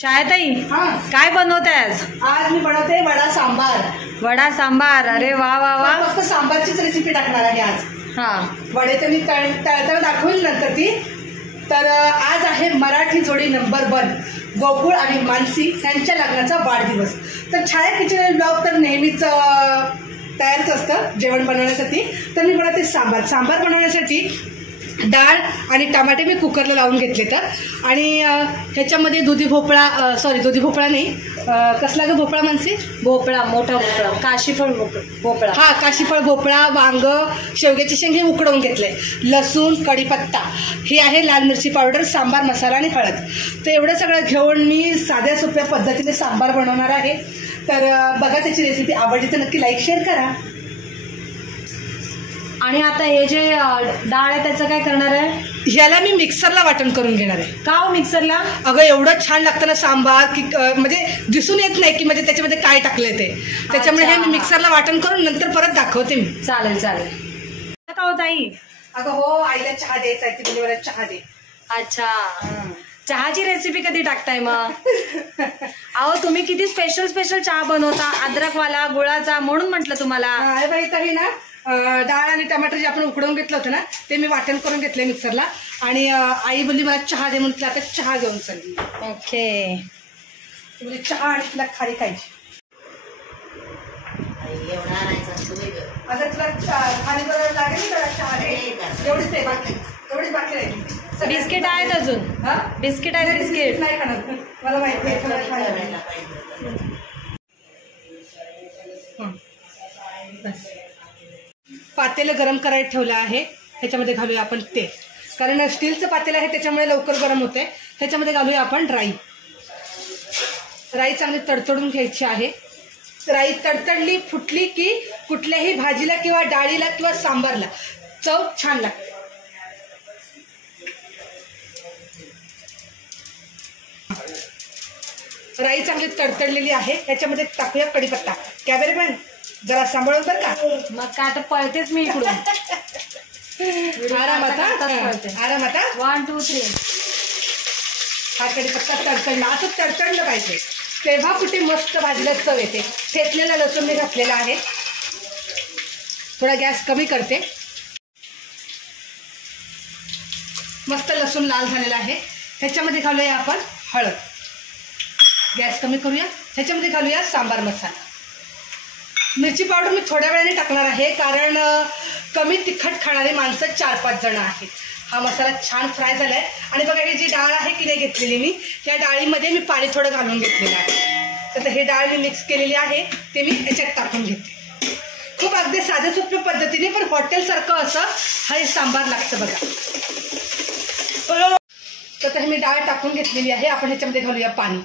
छायाताई काय बनवतायस? आज मी बनवते वडा सांबार. वडा सांबार. अरे वा वा वा. फक्त सांबारचीच रेसिपी टाकणार आहे आज. वडे तर मी तळताना दाखवेल नंतर ती. तर आज आहे मराठी जोडी नंबर 1 गोकुळ आणि मानसी यांच्या लग्नाचा वाढदिवस. तर छाया किचन ब्लॉग तर नेहमीच तयारच असतं जेवण बनवण्यासाठी. तर मी बनवते सांबार बनवण्यासाठी डाळ आणि टमाटे मी कुकरला लावून घेतले. तर आणि ह्याच्यामध्ये दुधी भोपळा नाही, कसला ग भोपळा मानसी? भोपळा, मोठा भोपळा, काशीफळ भोपळा. हा, काशीफळ भोपळा, वांग, शेवग्याची शेंग हे उकडवून घेतले. लसूण, कढीपत्ता, ही आहे लाल मिरची पावडर, सांबार मसाला आणि हळद. तर एवढं सगळं घेऊन मी साध्या सोप्या पद्धतीने सांबार बनवणार आहे. तर बघा, त्याची रेसिपी आवडली तर नक्की लाईक शेअर करा. आणि आता हे जे डाळ आहे त्याचं काय करणार आहे? ह्याला मी मिक्सरला वाटण करून घेणार आहे. का हो मिक्सरला? अगं एवढं छान लागतं ना सांबार की म्हणजे दिसून येत नाही की म्हणजे त्याच्यामध्ये काय टाकलंय ते. त्याच्यामुळे हे मी मिक्सरला वाटण करून नंतर परत दाखवते मी. चालेल चालेल. का हो ताई? अगं हो, आईला चहा द्यायचा आहे, ती मला चहा दे. अच्छा, चहाची रेसिपी कधी टाकताय मग? अहो तुम्ही किती स्पेशल चहा बनवता, अद्रकवाला, गुळाचा, म्हणून म्हटलं तुम्हाला. बाई तरी ना डाळ आणि टमाटर जे आपण उकडवून घेतलं होतं ना ते मी वाटण करून घेतलंय मिक्सरला. आणि आई बोलली मला चहा दे म्हणून आता चहा घेऊन चालली. ओके. म्हणजे चहा आणि तुला खारी खायची. आता तुला खारी बरोबर लागेल ना चहा दे. एवढीच बाकी राहिली. बिस्किट आहेत अजून? बिस्किट आहेत. बिस्किट नाही खाणार, मला माहिती आहे. पातेलं गरम करायला ठेवलं आहे. ह्याच्यामध्ये घालूया आपण तेल, कारण स्टीलचं पातेलं आहे त्याच्यामुळे लवकर गरम होते. ह्याच्यामध्ये घालूया आपण राई चांगली तडतडून घ्यायची आहे. राई तडतडली, फुटली की कुठल्याही भाजीला किंवा डाळीला किंवा सांबारला चव छान लागते. राई चांगली तडतडलेली आहे. ह्याच्यामध्ये टाकूया कढीपत्ता. कॅमेरामॅन जरा सांभाळून बरं का. मग काय आता पळतेच मी इकडून. आरामात 1 2 3. हा कढीपत्ता तडतडला, असं तडतडलं पाहिजे तेव्हा कुठे मस्त भाजीला चव येते. ठेचलेला लसूण मी घातलेला आहे. थोडा गॅस कमी करते. मस्त लसूण लाल झालेला आहे. ह्याच्यामध्ये घालूया आपण हळद. गॅस कमी करूया. ह्याच्यामध्ये घालूया सांबार मसाला. मिरची पावडर मी थोड्या वेळाने टाकणार आहे, कारण कमी तिखट खाणारी माणसं 4-5 जण आहेत. हा मसाला छान फ्राय झालाय. आणि बघा, ही जी डाळ आहे की नाही घेतलेली मी, त्या डाळीमध्ये मी पाणी थोडं घालून घेतलेलं आहे. तर हे डाळ मी मिक्स केलेली आहे ते मी याच्यात टाकून घेते. खूप अगदी साध्या सोप्या पद्धतीने, पण हॉटेलसारखं असं हे सांबार लागतं बघा. तर हे मी डाळ टाकून घेतलेली आहे. आपण ह्याच्यामध्ये घालूया पाणी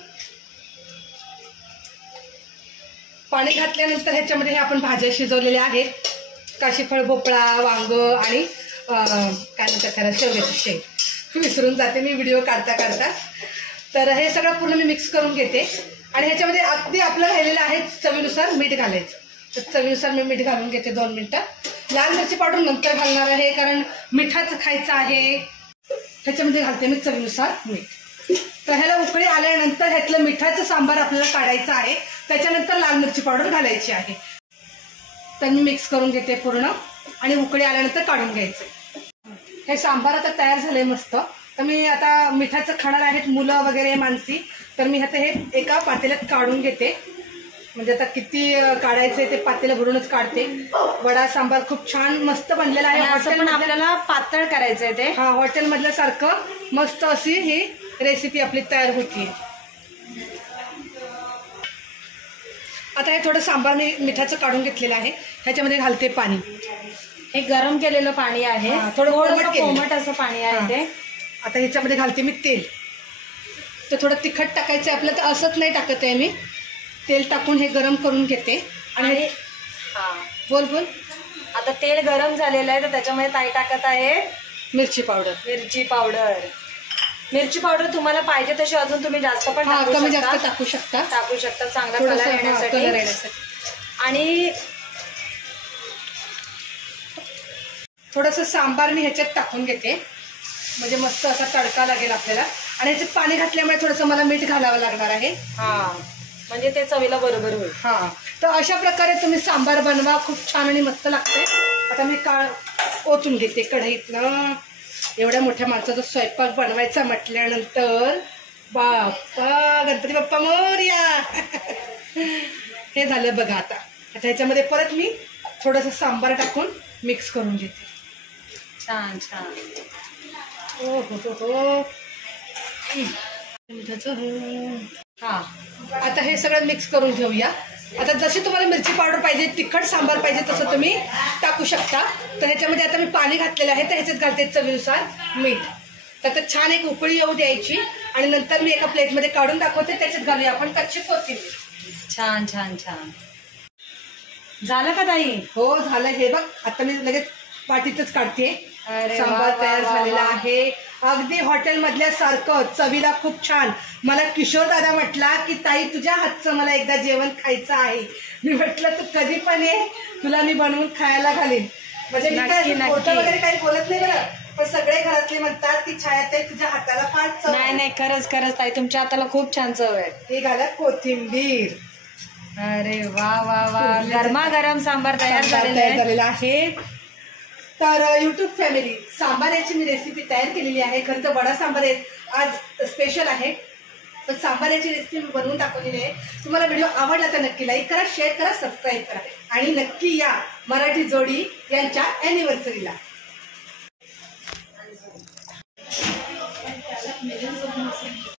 घातल्यानंतर ह्याच्यामध्ये हे आपण भाज्या शिजवलेल्या आहेत. काशीफळ, भोपळा, वांग आणि काय म्हणतात त्याला, शेवग्याची शेंग. विसरून जाते मी व्हिडिओ काढता. तर हे सगळं पूर्ण मी मिक्स करून घेते. आणि ह्याच्यामध्ये अगदी आपलं राहिलेलं आहे चवीनुसार मीठ घालायचं. तर चवीनुसार मी मीठ घालून घेते 2 मिनिटं. लाल मिरची पावडर नंतर घालणार आहे, कारण मिठाचं खायचं आहे. ह्याच्यामध्ये घालते मी चवीनुसार मीठ. तर ह्याला उकळी आल्यानंतर ह्यातलं मिठाचं सांबार आपल्याला काढायचं आहे. त्याच्यानंतर लाल मिरची पावडर घालायची आहे. तर मी मिक्स करून घेते पूर्ण आणि उकळी आल्यानंतर काढून घ्यायचं. हे सांबार आता तयार झालंय मस्त. तर मी आता मिठाचं खाणार आहेत मुलं वगैरे मानसी. तर मी आता हे एका पातेल्यात काढून घेते. म्हणजे आता किती काढायचंय ते पातेलं भरूनच काढते. वडा सांबार खूप छान मस्त बनलेला आहे. असं पण आपल्याला पातळ करायचंय ते. हा, हॉटेलमधल्या सारखं मस्त अशी ही रेसिपी आपली तयार होती. आता हे थोडं सांबार मी मिठाचं काढून घेतलेलं आहे. ह्याच्यामध्ये घालते पाणी. हे गरम केलेलं पाणी आहे, थोडं कोमट असं पाणी आहे ते. आता ह्याच्यामध्ये घालते मी तेल. तर थोडं तिखट टाकायचं आहे आपलं, तर असंच नाही टाकत आहे मी. तेल टाकून हे गरम करून घेते. आणि बोल आता तेल गरम झालेलं आहे, तर त्याच्यामध्ये ताई टाकत आहे मिरची पावडर. मिरची पावडर तुम्हाला पाहिजे तशी अजून तुम्ही जास्त पण कमी जास्त टाकू शकता. चांगला कलर येण्यासाठी. आणि थोडंसं सांबार मी ह्याच्यात टाकून घेते, म्हणजे मस्त असा तडका लागेल आपल्याला. आणि याच्यात पाणी घातल्यामुळे थोडंसं मला मीठ घालावं लागणार आहे. हा, म्हणजे ते चवीला बरोबर होईल. हा, तर अशा प्रकारे तुम्ही सांबार बनवा, खूप छान आणि मस्त लागते. आता मी ओतून घेते कढईतनं. एवढ्या मोठ्या माणसाचा स्वयंपाक बनवायचा म्हटल्यानंतर बाप्पा, गणपती बाप्पा मोरया. हे झालं बघा. आता ह्याच्यामध्ये परत मी थोडंसं सांबार टाकून मिक्स करून घेते. छान छान. हो हो हो हो. हा, आता हे सगळं मिक्स करून घेऊया. आता जशी तुम्हाला मिरची पावडर पाहिजे, तिखट सांबार पाहिजे, तसं तुम्ही टाकू शकता. तर ह्याच्यामध्ये आता मी पाणी घातलेलं आहे, तर ह्याच्यात घालते चवीनुसार मीठ. तर छान एक उकळी येऊ द्यायची आणि नंतर मी एका प्लेटमध्ये काढून दाखवते. त्याच्यात घालूया आपण कच्ची कोथिंबीर. छान छान छान. झालं का ताई? हो झालं. हे बघ, आता मी लगेच पाटीतच काढते. अरे सांबार तयार वा, झालेला वा. आहे. अगदी हॉटेल मधल्या सारखं, चवीला खूप छान. मला किशोर दादा म्हटला की ताई तुझ्या हातचं मला एकदा जेवण खायचं आहे. मी म्हटलं तू कधी पण ये, तुला मी बनवून खायला घालीन. म्हणजे मी काय खोटं वगैरे काही बोलत नाही बरं, पण सगळे घरातले म्हणतात की छायाताई तुझ्या हाताला फार चव. नाही नाही, खरंच खरंच ताई, तुमच्या हाताला खूप छान चव आहे. हे घाला कोथिंबीर. अरे वा वा वा, गरमागरम सांबार तयार झालेला आहे. तर युट्यूब फॅमिली, सांबार याची मी रेसिपी तयार केलेली आहे. खरं तर वडा सांबार आज स्पेशल आहे, पण सांबार याची रेसिपी मी बनवून दाखवलेली आहे. तुम्हाला व्हिडिओ आवडला तर नक्की लाईक करा, शेअर करा, सबस्क्राईब करा आणि नक्की या मराठी जोडी यांच्या अॅनिव्हर्सरीला.